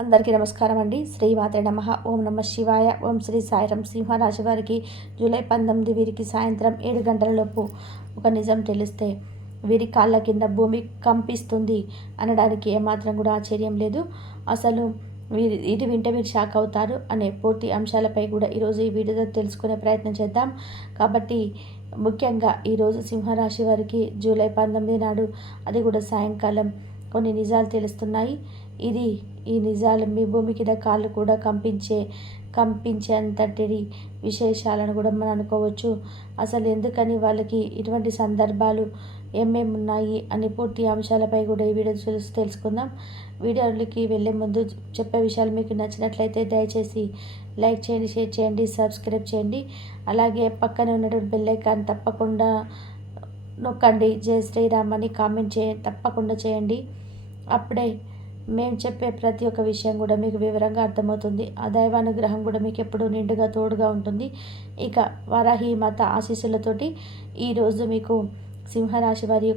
అందరికీ నమస్కారం అండి. శ్రీమాత్రే నమః. ఓం నమః శివాయ. ఓం శ్రీ సాయిరాం. సింహరాశి వారికి జూలై 19 వీరికి సాయంత్రం 7 గంటల లోపు ఒక నిజం తెలిస్తే వీరి కాళ్ళ కింద భూమి కంపిస్తుంది అనడానికి ఏమాత్రం కూడా ఆశ్చర్యం లేదు. అసలు ఇది వింటే మీరు షాక్ అవుతారు అనే పూర్తి అంశాలపై కూడా ఈరోజు ఈ వీడియోలో తెలుసుకునే ప్రయత్నం చేద్దాం. కాబట్టి ముఖ్యంగా ఈరోజు సింహరాశి వారికి జూలై 19 నాడు, అది కూడా సాయంకాలం కొన్ని నిజాలు తెలుస్తున్నాయి. ఈ నిజాలు మీ భూమి కింద కాళ్ళు కూడా కంపించేంతటి విశేషాలను కూడా మనం అనుకోవచ్చు. అసలు ఎందుకని వాళ్ళకి ఇటువంటి సందర్భాలు ఏమేమి ఉన్నాయి అని పూర్తి అంశాలపై కూడా ఈ వీడియో చూసి తెలుసుకుందాం. వీడియోలకి వెళ్ళే ముందు చెప్పే విషయాలు మీకు నచ్చినట్లయితే దయచేసి లైక్ చేయండి, షేర్ చేయండి, సబ్స్క్రైబ్ చేయండి. అలాగే పక్కన ఉన్నటువంటి బెల్ ఐకాన్ తప్పకుండా నొక్కండి. జై శ్రీరామ్ అని కామెంట్ తప్పకుండా చేయండి. అప్పుడే మేము చెప్పే ప్రతి ఒక్క విషయం కూడా మీకు వివరంగా అర్థమవుతుంది. ఆ దైవానుగ్రహం కూడా మీకు ఎప్పుడూ నిండుగా తోడుగా ఉంటుంది. ఇక వరాహి మాత ఆశీస్సులతోటి ఈరోజు మీకు సింహరాశి వారి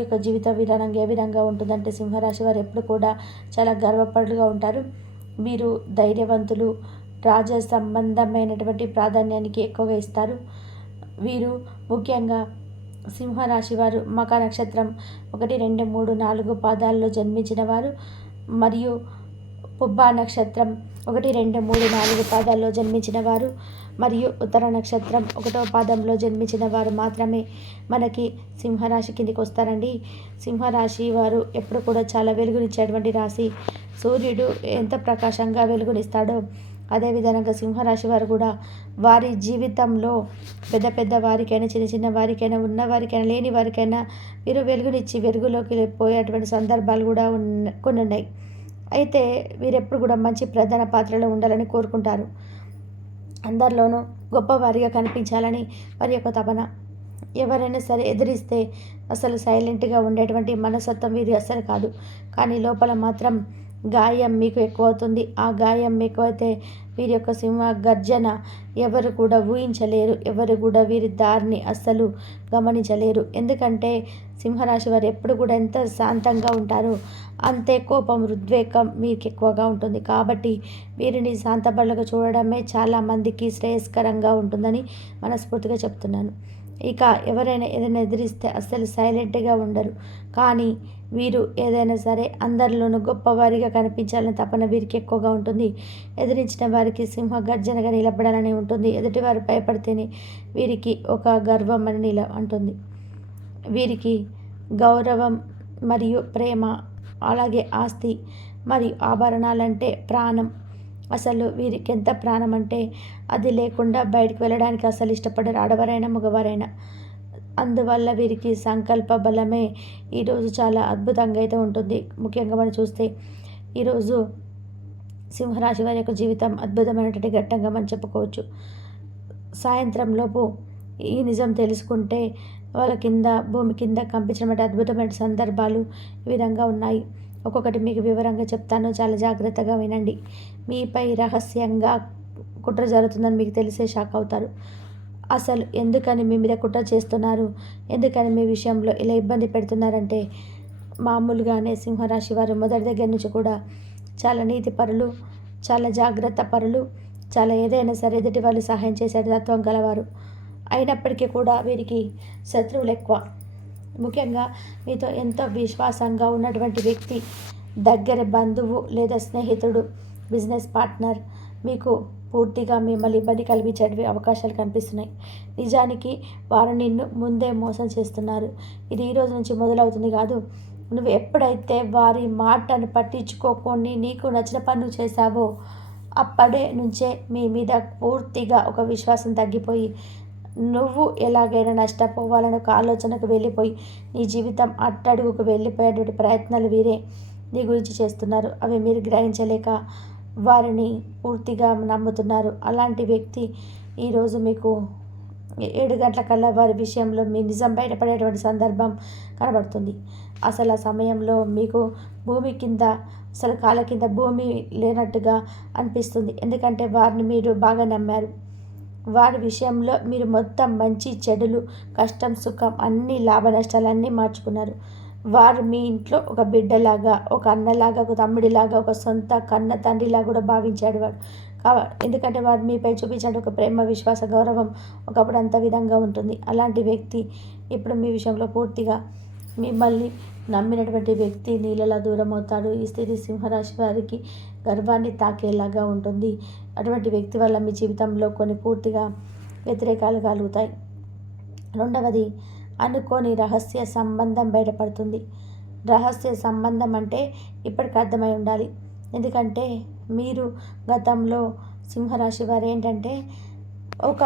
యొక్క జీవిత విధానం ఏ విధంగా ఉంటుందంటే, సింహరాశి వారు ఎప్పుడు కూడా చాలా గర్వపడుగా ఉంటారు. మీరు ధైర్యవంతులు, రాజ సంబంధమైనటువంటి ప్రాధాన్యానికి ఎక్కువగా ఇస్తారు. వీరు ముఖ్యంగా సింహరాశి వారు మఖ నక్షత్రం 1, 2, 3, 4 పాదాల్లో జన్మించిన వారు, మరియు పుబ్బా నక్షత్రం 1, 2, 3, 4 పాదాల్లో జన్మించిన వారు, మరియు ఉత్తర నక్షత్రం 1వ పాదంలో జన్మించిన వారు మాత్రమే మనకి సింహరాశి కిందికి వస్తారండి. సింహరాశి వారు ఎప్పుడు కూడా చాలా వెలుగునిచ్చేటువంటి రాశి. సూర్యుడు ఎంత ప్రకాశంగా వెలుగునిస్తాడో అదేవిధంగా సింహరాశి వారు కూడా వారి జీవితంలో పెద్ద పెద్ద వారికైనా, చిన్న చిన్న వారికైనా, ఉన్న వారికైనా, లేని వారికైనా వీరు వెలుగునిచ్చి వెలుగులోకి పోయేటువంటి సందర్భాలు కూడా కొన్ని ఉన్నాయి. అయితే వీరెప్పుడు కూడా మంచి ప్రధాన పాత్రలో ఉండాలని కోరుకుంటారు. అందరిలోనూ గొప్పవారిగా కనిపించాలని వారి యొక్క తపన. ఎవరైనా సరే ఎదిరిస్తే అసలు సైలెంట్గా ఉండేటువంటి మనస్తత్వం వీరి అస్సలు కాదు. కానీ లోపల మాత్రం గాయం మీకు ఎక్కువ అవుతుంది. ఆ గాయం ఎక్కువైతే వీరి యొక్క సింహ గర్జన ఎవరు కూడా ఊహించలేరు. ఎవరు కూడా వీరి దారిని అస్సలు గమనించలేరు. ఎందుకంటే సింహరాశి వారు ఎప్పుడు కూడా ఎంత శాంతంగా ఉంటారో అంతే కోపం, ఉద్వేగం మీకు ఎక్కువగా ఉంటుంది. కాబట్టి వీరిని శాంతపరులుగా చూడడమే చాలామందికి శ్రేయస్కరంగా ఉంటుందని మనస్ఫూర్తిగా చెప్తున్నాను. ఇక ఎవరైనా ఏదైనా ఎదిరిస్తే అస్సలు సైలెంట్గా ఉండరు. కానీ వీరు ఏదైనా సరే అందరిలోనూ గొప్పవారిగా కనిపించాలని తపన వీరికి ఎక్కువగా ఉంటుంది. ఎదిరించిన వారికి సింహ గర్జనగా నిలబడాలని ఉంటుంది. ఎదుటివారు భయపడితేనే వీరికి ఒక గర్వం అని అంటుంది. వీరికి గౌరవం మరియు ప్రేమ, అలాగే ఆస్తి మరియు ఆభరణాలంటే ప్రాణం. అసలు వీరికి ఎంత ప్రాణం అంటే అది లేకుండా బయటకు వెళ్ళడానికి అసలు ఇష్టపడరు, ఆడవారైనా మగవారైనా. అందువల్ల వీరికి సంకల్ప బలమే ఈరోజు చాలా అద్భుతంగా అయితే ఉంటుంది. ముఖ్యంగా మనం చూస్తే ఈరోజు సింహరాశి వారి యొక్క జీవితం అద్భుతమైనటువంటి ఘట్టంగా మనం చెప్పుకోవచ్చు. సాయంత్రంలోపు ఈ నిజం తెలుసుకుంటే వాళ్ళ భూమి కింద కంపించినటువంటి అద్భుతమైన సందర్భాలు ఈ విధంగా ఉన్నాయి. ఒక్కొక్కటి మీకు వివరంగా చెప్తాను, చాలా జాగ్రత్తగా వినండి. మీపై రహస్యంగా కుట్ర జరుగుతుందని మీకు తెలిసే షాక్ అవుతారు. అసలు ఎందుకని మీ మీద కుట్ర చేస్తున్నారు, ఎందుకని మీ విషయంలో ఇలా ఇబ్బంది పెడుతున్నారంటే, మామూలుగానే సింహరాశి వారు మొదటి దగ్గర నుంచి కూడా చాలా నీతి పరులు, చాలా జాగ్రత్త పరులు, చాలా ఏదైనా సరే ఎదుటి వాళ్ళు సహాయం చేసే తత్వం గలవారు. అయినప్పటికీ కూడా వీరికి శత్రువులు ఎక్కువ. ముఖ్యంగా మీతో ఎంతో విశ్వాసంగా ఉన్నటువంటి వ్యక్తి, దగ్గర బంధువు లేదా స్నేహితుడు, బిజినెస్ పార్ట్నర్ మీకు పూర్తిగా మిమ్మల్ని ఇబ్బంది కలిగించే అవకాశాలు కనిపిస్తున్నాయి. నిజానికి వారు నిన్ను ముందే మోసం చేస్తున్నారు. ఇది ఈరోజు నుంచి మొదలవుతుంది కాదు. నువ్వు ఎప్పుడైతే వారి మాటను పట్టించుకోకుండా నీకు నచ్చిన పనులు చేశావో అప్పటి నుంచే మీ మీద పూర్తిగా ఒక విశ్వాసం తగ్గిపోయి నువ్వు ఎలాగైనా నష్టపోవాలని ఒక ఆలోచనకు వెళ్ళిపోయి నీ జీవితం అట్టడుగుకు వెళ్ళిపోయేటువంటి ప్రయత్నాలు వీరే నీ గురించి చేస్తున్నారు. అవి మీరు గ్రహించలేక వారిని పూర్తిగా నమ్ముతున్నారు. అలాంటి వ్యక్తి ఈరోజు మీకు 7 గంటలకల్లా వారి విషయంలో మీ నిజం బయటపడేటువంటి సందర్భం కనబడుతుంది. అసలు ఆ సమయంలో మీకు భూమి కింద, అసలు కాళ్ళ కింద భూమి లేనట్టుగా అనిపిస్తుంది. ఎందుకంటే వారిని మీరు బాగా నమ్మారు. వారి విషయంలో మీరు మొత్తం మంచి చెడులు, కష్టం సుఖం అన్ని లాభ నష్టాలన్నీ మార్చుకున్నారు. వారు మీ ఇంట్లో ఒక బిడ్డలాగా, ఒక అన్నలాగా, ఒక తమ్ముడిలాగా, ఒక సొంత కన్న తండ్రిలాగా కూడా భావించాడు వాడు. ఎందుకంటే వారు మీపై చూపించిన ఒక ప్రేమ, విశ్వాస, గౌరవం ఒకప్పుడు అంత విధంగా ఉంటుంది. అలాంటి వ్యక్తి ఇప్పుడు మీ విషయంలో పూర్తిగా మిమ్మల్ని నమ్మినటువంటి వ్యక్తి నీళ్ళలా దూరం అవుతాడు. ఈ స్థితి సింహరాశి వారికి గర్వాన్ని తాకేలాగా ఉంటుంది. అటువంటి వ్యక్తి వల్ల మీ జీవితంలో కొన్ని పూర్తిగా వ్యతిరేకాలు కలుగుతాయి. రెండవది, అనుకోని రహస్య సంబంధం బయటపడుతుంది. రహస్య సంబంధం అంటే ఇప్పటికి అర్థమై ఉండాలి. ఎందుకంటే మీరు గతంలో సింహరాశి వారు ఏంటంటే ఒక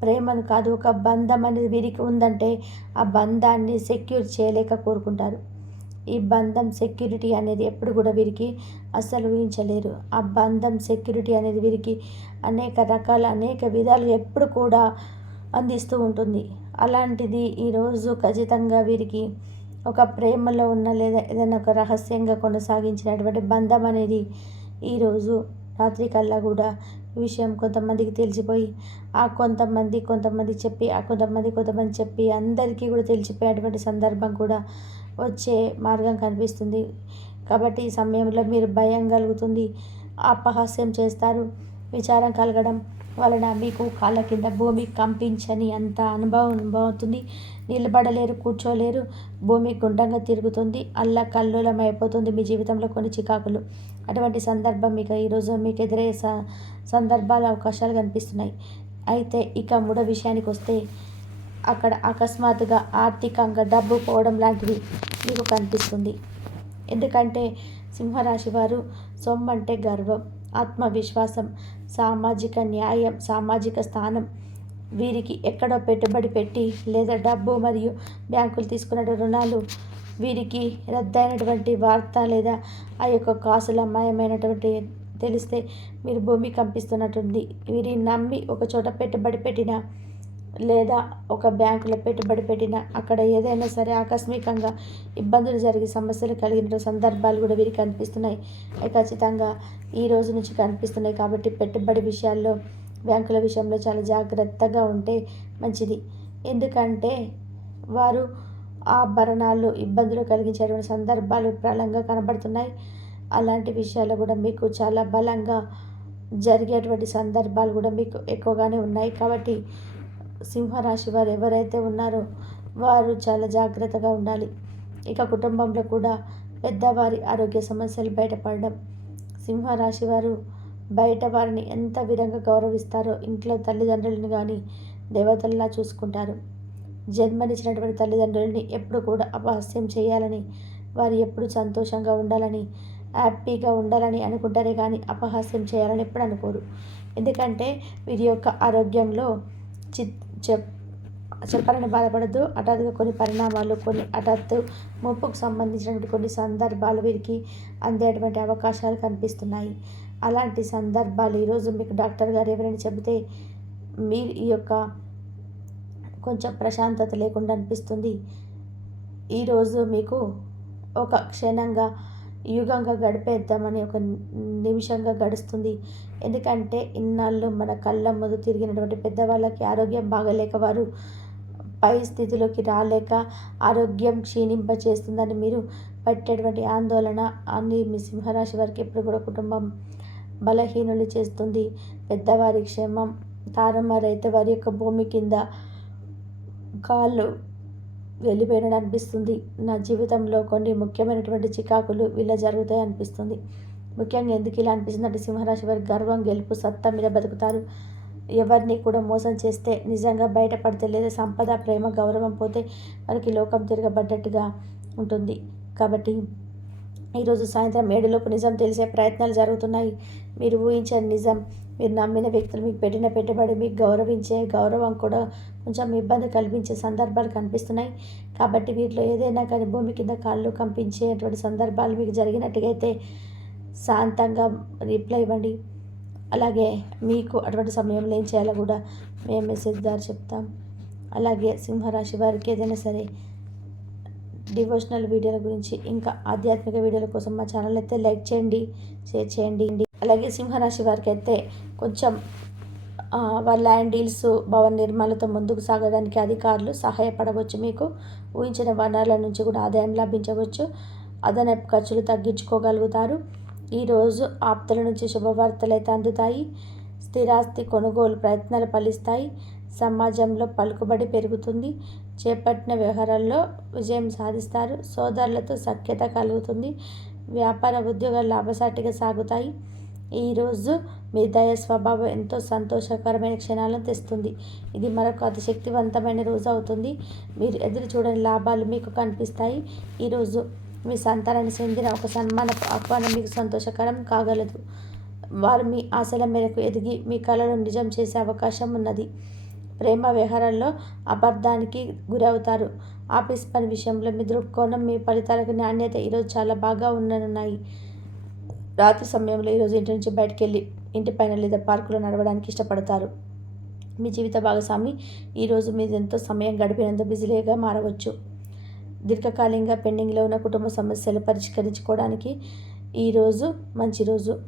ప్రేమను కాదు, ఒక బంధం అనేది వీరికి ఉందంటే ఆ బంధాన్ని సెక్యూర్ చేయలేక కోరుకుంటారు. ఈ బంధం సెక్యూరిటీ అనేది ఎప్పుడు కూడా వీరికి అస్సలు ఊహించలేరు. ఆ బంధం సెక్యూరిటీ అనేది వీరికి అనేక విధాలు ఎప్పుడు కూడా అందిస్తూ ఉంటుంది. అలాంటిది ఈరోజు ఖచ్చితంగా వీరికి ఒక ప్రేమలో ఉన్న లేదా ఏదైనా ఒక రహస్యంగా కొనసాగించినటువంటి బంధం అనేది ఈరోజు రాత్రి కల్లా కూడా ఈ విషయం కొంతమందికి తెలిసిపోయి కొంతమంది చెప్పి అందరికీ కూడా తెలిసిపోయేటువంటి సందర్భం కూడా వచ్చే మార్గం కనిపిస్తుంది. కాబట్టి ఈ సమయంలో మీరు భయం కలుగుతుంది, అపహాస్యం చేస్తారు. విచారం కలగడం వలన మీకు కాళ్ళ కింద భూమి కంపించని అంత అనుభవం అవుతుంది. నిలబడలేరు, కూర్చోలేరు, భూమి గుండ్రంగా తిరుగుతుంది, కల్లోలం అయిపోతుంది మీ జీవితంలో కొన్ని చికాకులు. అటువంటి సందర్భం ఈరోజు మీకు ఎదురయ్యే సందర్భాలు, అవకాశాలు కనిపిస్తున్నాయి. అయితే ఇక మూడో విషయానికి వస్తే అక్కడ అకస్మాత్తుగా ఆర్థికంగా డబ్బు పోవడం లాంటిది మీకు కనిపిస్తుంది. ఎందుకంటే సింహరాశి వారు సొమ్మంటే గర్వం, ఆత్మవిశ్వాసం, సామాజిక న్యాయం, సామాజిక స్థానం వీరికి ఎక్కడో పెట్టుబడి పెట్టి లేదా డబ్బు మరియు బ్యాంకులు తీసుకున్న రుణాలు వీరికి రద్దయినటువంటి వార్త లేదా ఆ యొక్క కాసులు అమ్మాయమైనటువంటి తెలిస్తే మీరు భూమి కంపిస్తున్నట్టుంది. వీరిని నమ్మి ఒక చోట పెట్టుబడి పెట్టిన లేదా ఒక బ్యాంకులో పెట్టుబడి పెట్టిన అక్కడ ఏదైనా సరే ఆకస్మికంగా ఇబ్బందులు జరిగి సమస్యలు కలిగిన సందర్భాలు కూడా వీరికి కనిపిస్తున్నాయి. అవి ఖచ్చితంగా ఈ రోజు నుంచి కనిపిస్తున్నాయి. కాబట్టి పెట్టుబడి విషయాల్లో, బ్యాంకుల విషయంలో చాలా జాగ్రత్తగా ఉంటే మంచిది. ఎందుకంటే వారు ఆభరణాలు ఇబ్బందులు కలిగించేటువంటి సందర్భాలు ప్రబలంగా కనబడుతున్నాయి. అలాంటి విషయాల్లో కూడా మీకు చాలా బలంగా జరిగేటువంటి సందర్భాలు కూడా మీకు ఎక్కువగానే ఉన్నాయి. కాబట్టి సింహరాశి వారు ఎవరైతే ఉన్నారో వారు చాలా జాగ్రత్తగా ఉండాలి. ఇక కుటుంబంలో కూడా పెద్దవారి ఆరోగ్య సమస్యలు బయటపడడం. సింహరాశి వారు బయట వారిని ఎంత విధంగా గౌరవిస్తారో ఇంట్లో తల్లిదండ్రులను కానీ దేవతల్లా చూసుకుంటారు. జన్మనిచ్చినటువంటి తల్లిదండ్రులని ఎప్పుడు కూడా అపహాస్యం చేయాలని, వారు ఎప్పుడు సంతోషంగా ఉండాలని, హ్యాపీగా ఉండాలని అనుకుంటారే కానీ అపహాస్యం చేయాలని ఎప్పుడు అనుకోరు. ఎందుకంటే వీరి యొక్క ఆరోగ్యంలో చెప్పాలని బాధపడద్దు. హఠాత్తుగా కొన్ని పరిణామాలు, కొన్ని హఠాత్తు ముప్పుకు సంబంధించినటువంటి కొన్ని సందర్భాలు వీరికి అందేటువంటి అవకాశాలు కనిపిస్తున్నాయి. అలాంటి సందర్భాలు ఈరోజు మీకు డాక్టర్ గారు ఎవరైనా చెబితే మీరు ఈ యొక్క కొంచెం ప్రశాంతత లేకుండా అనిపిస్తుంది. ఈరోజు మీకు ఒక క్షణంగా యుగంగా గడిపేద్దామని ఒక నిమిషంగా గడుస్తుంది. ఎందుకంటే ఇన్నాళ్ళు మన కళ్ళ ముందు తిరిగినటువంటి పెద్దవాళ్ళకి ఆరోగ్యం బాగలేక వారు పై స్థితిలోకి రాలేక ఆరోగ్యం క్షీణింపచేస్తుందని మీరు పట్టేటువంటి ఆందోళన అన్ని మీ సింహరాశి వారికి ఎప్పుడు కూడా కుటుంబం బలహీనులు చేస్తుంది. పెద్దవారి క్షేమం తారుమారైతే వారి యొక్క భూమి కింద కాళ్ళు వెళ్ళిపోయినట్టు అనిపిస్తుంది. నా జీవితంలో కొన్ని ముఖ్యమైనటువంటి చికాకులు ఇలా జరుగుతాయి అనిపిస్తుంది. ముఖ్యంగా ఎందుకు ఇలా అనిపిస్తుంది అంటే సింహరాశి వారి గర్వం, గెలుపు, సత్తా మీద బతుకుతారు. ఎవరిని కూడా మోసం చేస్తే నిజంగా బయటపడితే లేదా సంపద, ప్రేమ, గౌరవం పోతే వారికి లోకం తిరగబడ్డట్టుగా ఉంటుంది. కాబట్టి ఈరోజు సాయంత్రం 7 నిజం తెలిసే ప్రయత్నాలు జరుగుతున్నాయి. మీరు ఊహించని నిజం, మీరు నమ్మిన వ్యక్తులు మీకు పెట్టిన పెట్టుబడి, మీకు గౌరవించే గౌరవం కూడా కొంచెం ఇబ్బంది కల్పించే సందర్భాలు కనిపిస్తున్నాయి. కాబట్టి వీటిలో ఏదైనా కానీ భూమి కింద కాళ్ళు కంపించేటువంటి సందర్భాలు మీకు జరిగినట్టుగా అయితే శాంతంగా రిప్లై ఇవ్వండి. అలాగే మీకు అటువంటి సమయంలో ఏం చేయాలో కూడా మేము మెసేజ్ ద్వారా చెప్తాం. అలాగే సింహరాశి వారికి ఏదైనా సరే డివోషనల్ వీడియోల గురించి ఇంకా ఆధ్యాత్మిక వీడియోల కోసం మా ఛానల్ అయితే లైక్ చేయండి, షేర్ చేయండి. అలాగే సింహరాశి వారికి అయితే కొంచెం వాళ్ళ ల్యాండ్ డీల్స్, భవన నిర్మాణాలతో ముందుకు సాగడానికి అధికారులు సహాయపడవచ్చు. మీకు ఊహించిన వనరుల నుంచి కూడా ఆదాయం లభించవచ్చు. అదనపు ఖర్చులు తగ్గించుకోగలుగుతారు. ఈరోజు ఆప్తుల నుంచి శుభవార్తలు అయితే అందుతాయి. స్థిరాస్తి కొనుగోలు ప్రయత్నాలు ఫలిస్తాయి. సమాజంలో పలుకుబడి పెరుగుతుంది. చేపట్టిన వ్యవహారాల్లో విజయం సాధిస్తారు. సోదరులతో సఖ్యత కలుగుతుంది. వ్యాపార ఉద్యోగాలు లాభసాటిగా సాగుతాయి. ఈరోజు మీ దయ స్వభావం ఎంతో సంతోషకరమైన క్షణాలను తెస్తుంది. ఇది మరొక అతి శక్తివంతమైన రోజు అవుతుంది. మీరు ఎదురు చూడని లాభాలు మీకు కనిపిస్తాయి. ఈరోజు మీ సంతానానికి చెందిన ఒక సన్మాన ఆహ్వానం మీకు సంతోషకరం కాగలదు. వారు మీ ఆశల మేరకు ఎదిగి మీ కలను నిజం చేసే అవకాశం ఉన్నది. ప్రేమ వ్యవహారాల్లో అపార్థానికి గురవుతారు. ఆఫీస్ పని విషయంలో మీ దృక్కోణం, మీ ఫలితాలకు నాణ్యత ఈరోజు చాలా బాగా ఉండనున్నాయి. రాత్రి సమయంలో ఈరోజు ఇంటి నుంచి బయటకు వెళ్ళి ఇంటిపైన లేదా పార్కులో నడవడానికి ఇష్టపడతారు. మీ జీవిత భాగస్వామి ఈరోజు మీరు ఎంతో సమయం గడిపినందుకు బిజీగా మారవచ్చు. దీర్ఘకాలికంగా పెండింగ్లో ఉన్న కుటుంబ సమస్యలు పరిష్కరించుకోవడానికి ఈరోజు మంచి రోజు.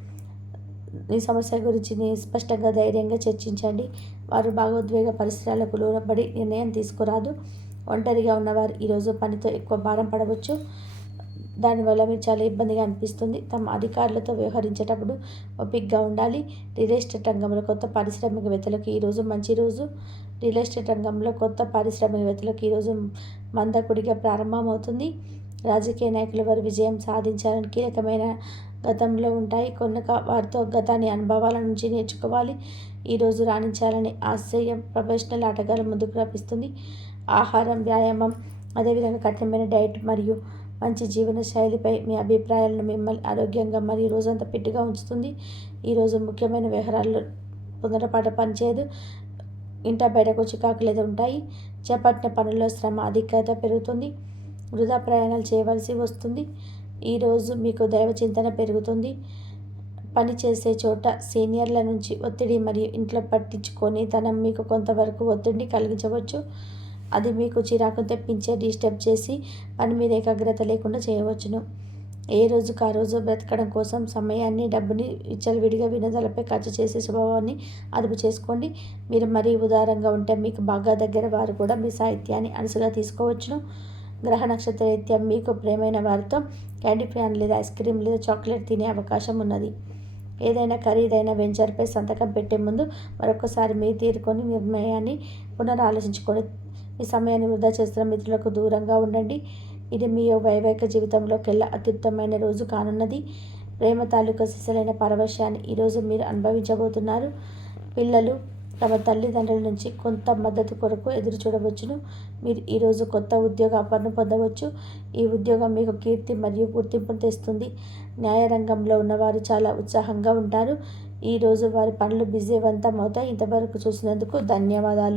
ఈ సమస్య గురించి స్పష్టంగా ధైర్యంగా చర్చించండి. వారు భావోద్వేగ పరిసరాలకు లోనపడి నిర్ణయం తీసుకురాదు. ఒంటరిగా ఉన్నవారు ఈరోజు పనితో ఎక్కువ భారం పడవచ్చు. దానివల్ల మీరు చాలా ఇబ్బందిగా అనిపిస్తుంది. తమ అధికారులతో వ్యవహరించేటప్పుడు ఓపికగా ఉండాలి. రియల్ ఎస్టేట్ రంగంలో కొత్త పారిశ్రామికవేత్తలకు ఈరోజు మంచి రోజు. రియల్ ఎస్టేట్ రంగంలో కొత్త పారిశ్రామికవేత్తలకు ఈరోజు మందకుడిగా ప్రారంభమవుతుంది. రాజకీయ నాయకులు వారు విజయం సాధించాలని కీలకమైన గతంలో ఉంటాయి. వారితో గతాన్ని అనుభవాల నుంచి నేర్చుకోవాలి. ఈరోజు రాణించాలని ఆశయం ప్రొఫెషనల్ ఆటగాళ్ళు ముందుకు రప్పిస్తుంది. ఆహారం, వ్యాయామం, అదేవిధంగా కఠినమైన డైట్ మరియు మంచి జీవన శైలిపై మీ అభిప్రాయాలను మిమ్మల్ని ఆరోగ్యంగా మరియు రోజంతా ఫిట్గా ఉంచుతుంది. ఈరోజు ముఖ్యమైన వ్యవహారాల్లో పునరపాటు పనిచేయదు. ఇంట బయటకు చికాకులు ఉంటాయి. చేపట్టిన పనుల్లో శ్రమ అధికత పెరుగుతుంది. వృధా ప్రయాణాలు చేయవలసి వస్తుంది. ఈరోజు మీకు దైవ చింతన పెరుగుతుంది. పని చేసే చోట సీనియర్ల నుంచి ఒత్తిడి మరియు ఇంట్లో పట్టించుకొని తనం మీకు కొంతవరకు ఒత్తిడిని కలిగించవచ్చు. అది మీకు చిరాకు తెప్పించే డిస్టర్బ్ చేసి పని మీద ఏకాగ్రత లేకుండా చేయవచ్చును. ఏ రోజుకు ఆ రోజు బ్రతకడం కోసం సమయాన్ని, డబ్బుని విచ్చలవిడిగా వినోదాలపై ఖర్చు చేసే స్వభావాన్ని అదుపు చేసుకోండి. మీరు మరీ ఉదారంగా ఉంటే మీకు బాగా దగ్గర వారు కూడా మీ సాహిత్యాన్ని అలసుగా తీసుకోవచ్చును. గ్రహ నక్షత్ర రీత్యా మీకు ప్రేమైన వారితో క్యాండీ ఫ్యాన్ లేదా ఐస్ క్రీమ్ లేదా చాక్లెట్ తినే అవకాశం ఉన్నది. ఏదైనా ఖరీదైన వెంచర్పై సంతకం పెట్టే ముందు మరొకసారి మీ తీరుకొని నిర్ణయాన్ని పునరాలోచించుకొని ఈ సమయాన్ని వృధా చేస్తున్న మిత్రులకు దూరంగా ఉండండి. ఇది మీ వైవాహిక జీవితంలోకెల్లా అత్యుత్తమైన రోజు కానున్నది. ప్రేమ తాలూకా సిసలైన పరవశాన్ని ఈరోజు మీరు అనుభవించబోతున్నారు. పిల్లలు తమ తల్లిదండ్రుల నుంచి కొంత మద్దతు కొరకు ఎదురు చూడవచ్చును. మీరు ఈరోజు కొత్త ఉద్యోగ ఆఫర్ను పొందవచ్చు. ఈ ఉద్యోగం మీకు కీర్తి మరియు గుర్తింపును తెస్తుంది. న్యాయ రంగంలో ఉన్నవారు చాలా ఉత్సాహంగా ఉంటారు. ఈరోజు వారి పనులు విజయవంతం అవుతాయి. ఇంతవరకు చూసినందుకు ధన్యవాదాలు.